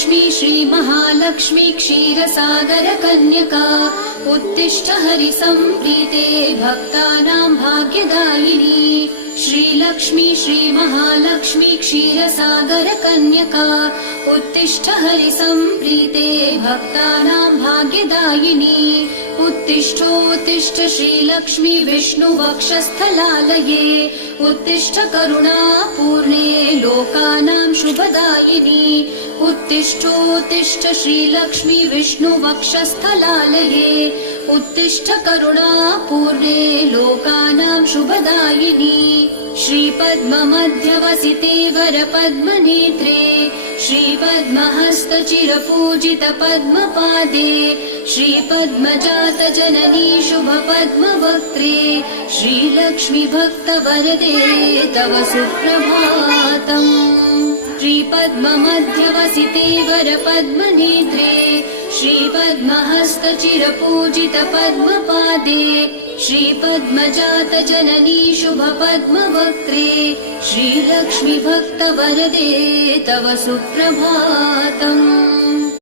श्रीलक्ष्मी श्रीमहालक्ष्मी क्षीरसागरकन्यका उत्तिष्ठ हरिसम्प्रीते भक्तानां भाग्यदायिनी। श्रीलक्ष्मी श्रीमहालक्ष्मी क्षीरसागरकन्यका उत्तिष्ठ हरिसम्प्रीते भक्तानां भाग्यदायिनी। उत्तिष्ठोत्तिष्ठ श्रीलक्ष्मी विष्णुवक्षस्थलालये उत्तिष्ठ करुणापूर्णे लोकानां शुभदायिनी। उत्तिष्ठोत्तिष्ठ श्रीलक्ष्मी विष्णुवक्षस्थलालये उत्तिष्ठ करुणापूर्णे लोकानां शुभदायिनी। श्रीपद्ममध्यवसिते वरपद्मनेत्रे श्रीपद्महस्तचिरपूजितपद्मपादे श्रीपद्मजातजननी शुभपद्मवक्त्रे श्रीलक्ष्मी भक्तवरदे तव सुप्रभातम्। श्रीपद्ममध्यवसिते वरपद्मनेत्रे श्रीपद्महस्तचिरपूजितपद्मपादे श्रीपद्मजातजननी शुभपद्मवक्त्रे श्रीलक्ष्मी भक्तवरदे तव सुप्रभातम्।